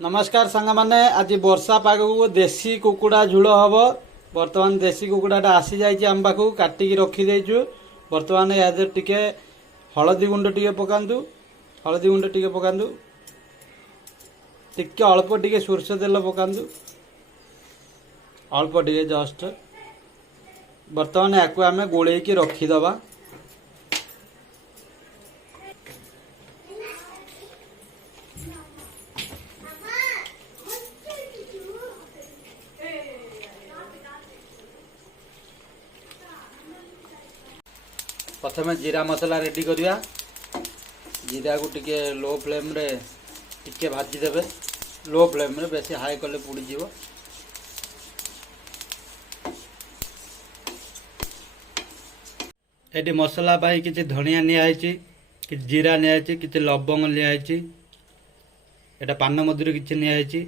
नमस्कार सांग माने आज वर्षा पाग को देसी कुकुड़ा झुल हम बर्तमान देसी कुकुड़ाटा आसी जाइए आम पाखु काटिकी रखी देचु। बर्तमान या टिके हलदी गुंड टिके पकांदु हलदी गुंड टिके पकांदु टिके अल्प टिके सोरष तेल पकांदु अल्प टिके जस्ट बर्तमान या आम गोलैकी रखीदबा। प्रथम जीरा मसला रेडी करिया। जीरा को टिके लो फ्लेम रे टिके भाजी देबे। लो फ्लेम रे बेसी हाई कले पुड़ी जीवो। एटी मसला पाई किछि धनिया निया आइछि, कि जीरा निया आइछि, कि लवंग निया आइछि, एटा पान मधुरी किछि निया आइछि,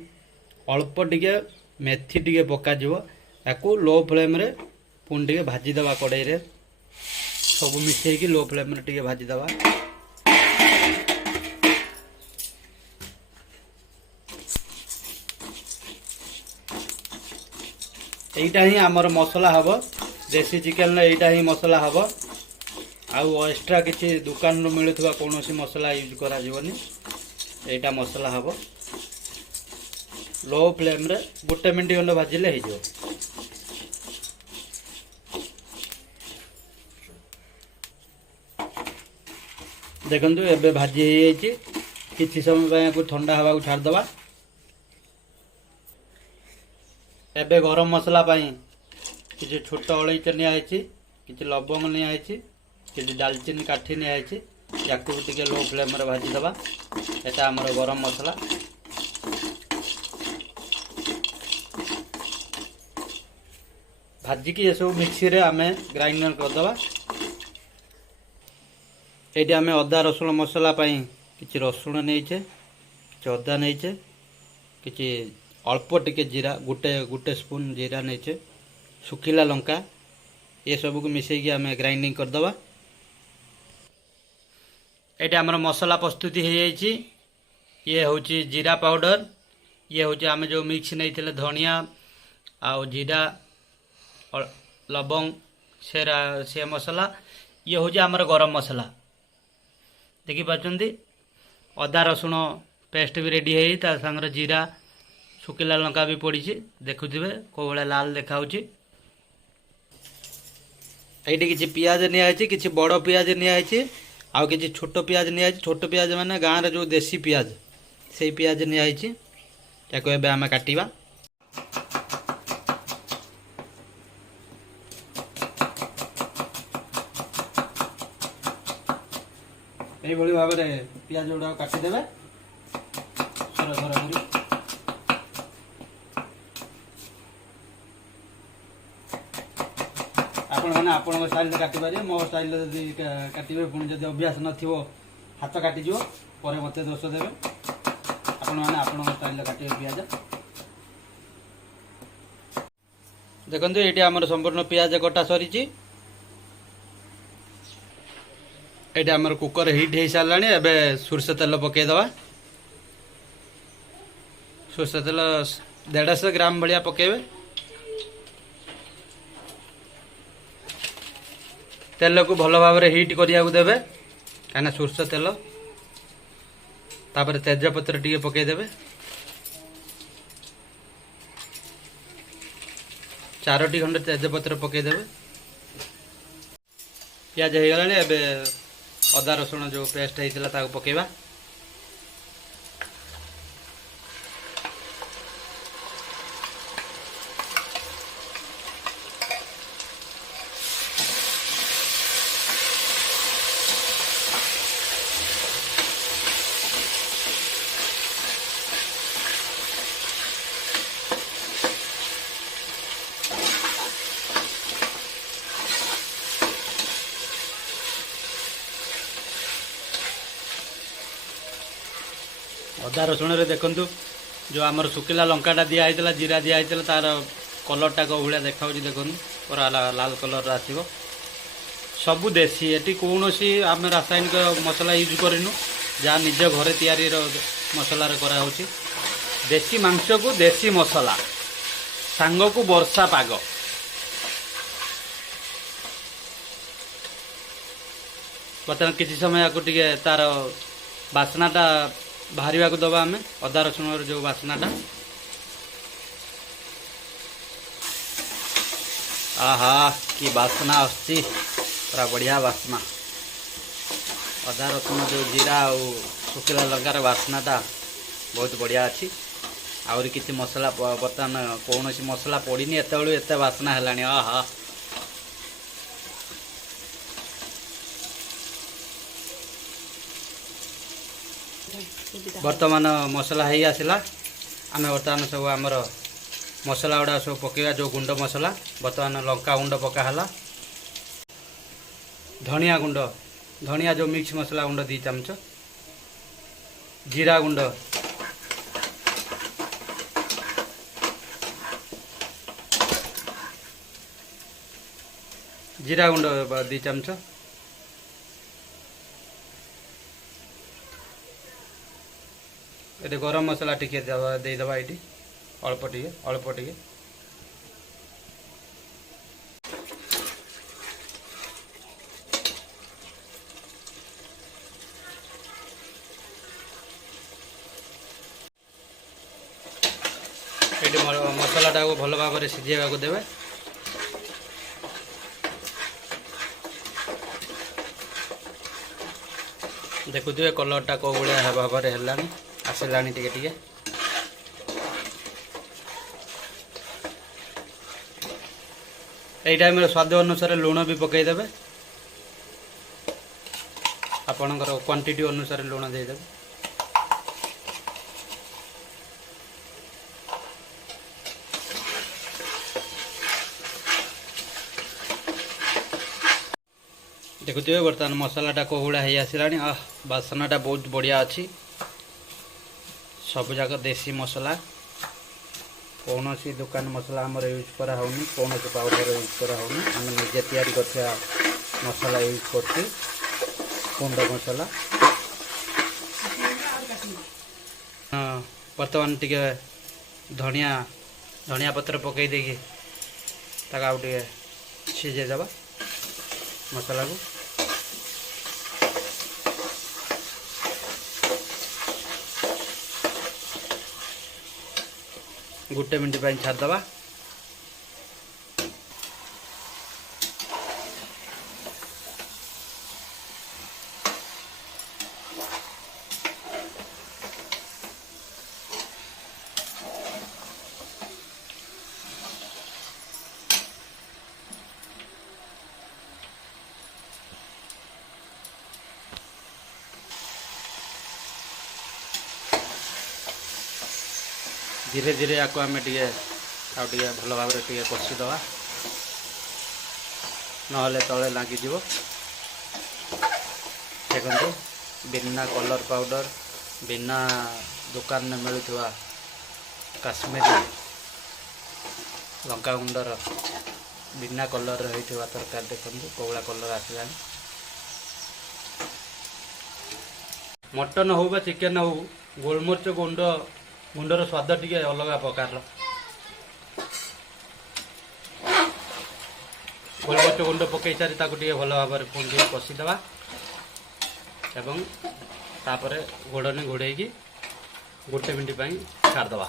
अल्प टिके मेथी टिके पका जीवो। याकू लो फ्लेम रे पुणी टिके भाजी देबा कड़ाई रे सब मिसेकी लो फ्लेम रे टिके भाजी दवा। एटा ही आमर मसला हबो। देसी चिकन रे एटा ही मसला हबो। आउ एक्स्ट्रा किछि दुकान रो मिलुथबा कोनोसी मसला यूज करा जीवनी। एटा मसला हबो। लो फ्लेम रे 1 मिनिट खंड भाजिले हे जो। देखु एबे भाजी किसी समय को ठंडा हवा को छाड़दबा। एबे गरम मसला किसी छोट अलैच नियाई, किसी लवंग नियाई, किसी दालचीनी काठी नियाई। या लो फ्लेम रे भाजी दबा। एटा हमर गरम मसला। भाजी की ये सब मिक्सी रे आमे ग्राइंडर कर दबा। ये आम अदा रसुण मसला किसी रसुण नहींचे, कि अदा नहींचे, कि अल्प टिके जीरा गोटे गोटे स्पून जीरा नहींचे, सुखिला लंका ये सब को मिसेकी आम ग्राइंडिंग करदबा। ये आमर मसला प्रस्तुति हो जाइए। ये हूँ जीरा पाउडर, ये हूँ आम जो मिक्स नहीं थे धनिया आउ जीरा लवंग से मसला। ये हूँ आमर गरम मसला देखी पार्टी। अदा रसुण पेस्ट भी रेडी है। ता संगे जीरा सुखिला लंका भी पड़ी। देखुवे कौ भाया लाल देखा। ये किसी पियाज नियाई, किसी बड़ पियाज नियाई, आउ किसी छोट पियाज नियाई। छोट पियाज माने गाँव रे जो देसी पियाज से पियाज नियाई। या आम काटिबा। यही भाव में पियाज गुड़ा काटिदेवे सर सर कर। आपण स्टाइल काटिपारे मो स्टाइल काटे पुणी जब अभ्यास नथिबो हाथ काटिज पर मत दोष देवे। आपण स्टाइल काटे पियाज। देखते ये आमर संपूर्ण पियाज कटा सरी। ये आमर कुकर हिट हो सारा। एवं सोरष तेल पकईदबा। सोरष तेल 150 ग्राम भाया पकेबे। तेल को भल भाव हिट करिया देवे कहीं सोरष तेल। तापर तेजपत्र टी पकईदेवे। 4टी खंड तेजपत्र पकईदेवे। पियाज हो गला। एवं अदा रसुण जो पेस्ट होता पकेबा। अदा रसुण रे देखु जो आमर सुखिला लंकाटा दिखाई जीरा दिखाई तार कलरटा कौ भाया देखा। देखो पूरा लाल कलर आसो। सबू देसी। ये कौन सी आम रासायनिक मसला यूज करनु जहाँ निज घरे तैयारी मसला करा देसी मांस को देसी मसला सांग को वर्षा पाग। बर्तमान किसी समय आपको टिके तार बास्नाटा बाहर दबा आम अदा रसुण जो बास्नाटा। आहा कि बास्ना आसची पूरा बढ़िया बास्ना। अदा रसुण जो जीरा और शुखिला लंकार बास्नाटा बहुत बढ़िया अच्छी। आहरी किसी मसला बर्तमान कौन मसला पड़नी एत एत बास्ना है। आहा बर्तमान मसला ही आसला। आम बर्तमान सब आमर मसला गुड़ा सब पकड़ा जो गुंड मसला बर्तमान लंका गुंड पकाला। धनिया गुंड धनिया जो मिक्स मसला गुंड 2 चमच। जीरा गुंड जीरा गुंड 2 चमच। ये गरम मसला टिके देदबा ये अल्प टिके अल्प टिके। ये मसलाटा को भल भाव में सिझेवा को देवे। देखुए कलरटा कौ भाया भाव में है आसला टिके टिके। यही टाइम स्वाद अनुसार लुण भी पकईदे। आपणकर क्वांटिटी अनुसार लुण देदेवे। देखुए बर्तमान मसलाटा कहुड़ा हो आसला। बासनाटा बहुत बढ़िया अच्छी। सब जाक देसी मसला कौन सी दुकान मसला आमर यूज करा होनी कौन सी पाउडर यूज करा होनी। आम निजे तैयारी करथिया मसला यूज करती कुंड मसला। हाँ बर्तमान टिके धनिया धनिया पत्र पकई देगी ताका आउ टिके सिझे देबा मसला को। गोटे मिनट पर छाड़दबा। धीरे धीरे आपको आम टे भल भाव में कषिदबा ना तले लगिज। देखो बिना कलर पाउडर बिना दुकान में मिलुवा काश्मीरी लंका गुंडर बिना कलर होता तरकारी देखो कौला कलर आसला। मटन हो चिकेन हो गोलमरीच गुंड गुंडर स्वाद टी अलग प्रकार। गोलमरीच गुंड पकई सारी भल भाव में पुणी कषिदबा एवं तापर घोड़नी घोड़े गोटे मिनट पर छाड़दबा।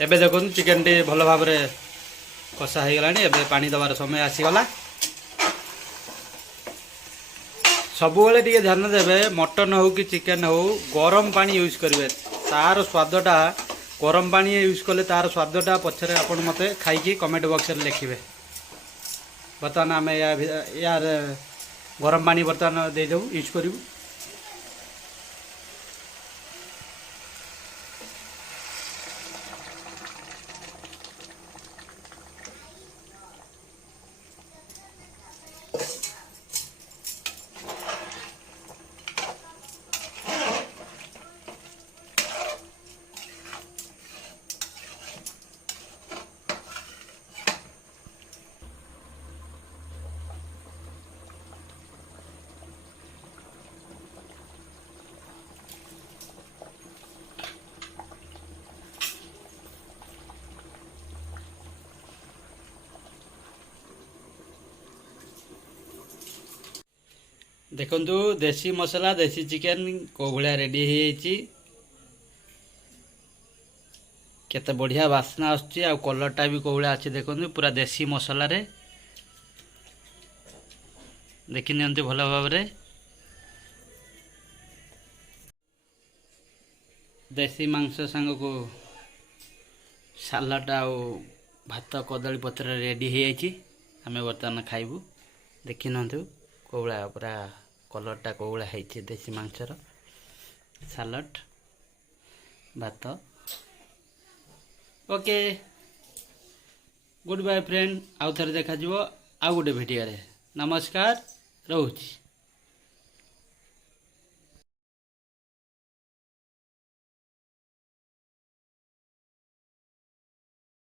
एबे देखो चिकेन टी भल भाव में कषा हो गला। एबे पानी दबार समय आसीगला। सब टे ध्यान देवे मटन हो कि चिकेन हो गरम पानी यूज करेंगे तार स्वादटा गरम पानी यूज कले तार स्वादटा पछरे आपण मते खाई कमेंट बॉक्स में लिखे। बर्तमान आम यार गरम पानी बर्तमान देदेव यूज करूँ। देखंतु देसी मसला देसी चिकेन को भलिया रेडी हो जाइए। केते बढ़िया बास्ना आसुची आ कलरटा भी को भलिया अच्छे देखंतु पूरा देसी मसला रे देखि नियंतु भल भाव रे। देसी मांस सांग को सालाड आ भात कदली पत्र रेडी हो जाइए। आम बर्तमान खाइबू देखि नंतु कोवळा पूरा कलरटा कोवळा है देसी मांसर सालाड भात। ओके गुड बाय फ्रेंड आउ थे देखा आउ गोटे भिडियो रे। नमस्कार रोची।